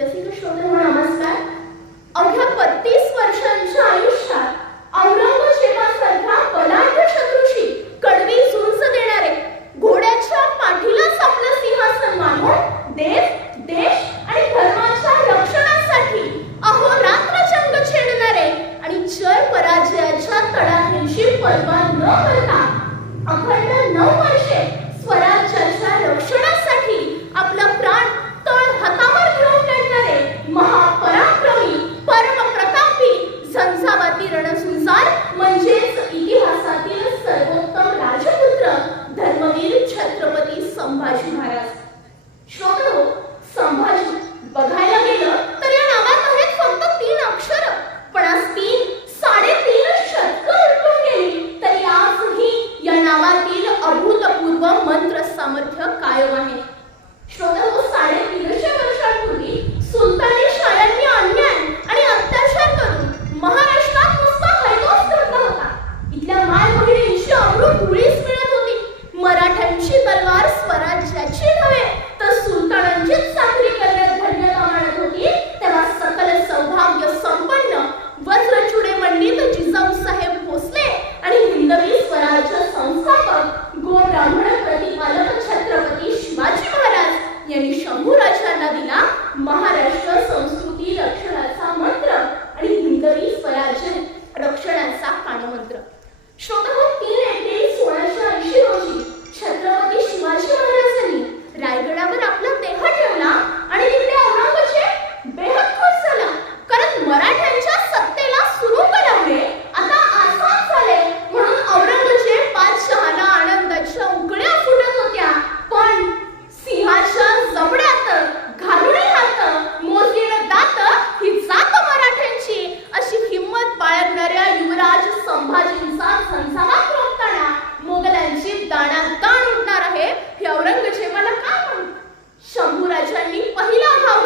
नमस्कार. अवघ्या बत्तीस वर्षांच्या आयुष्यात औरंगजेबासारख्या बलाढ्य शत्रूशी कडवी झुंज देणारे घोड्याच्या पाठीलाच आपलं सिंहासन देश आणि धर्माच्या रक्षणासाठी अहोरात्र जंग छेडणारे आणि जय पराजयाच्या तडाखेशी पर्वा न करता अखंड नऊ वर्षे पृथ्वीराज संभाजींचा झणझणाट रोखताना मोगलांची दाणादाण उठणार आहे हे औरंगजेबाला काय म्हणू शंभूराजांनी पहिला भाव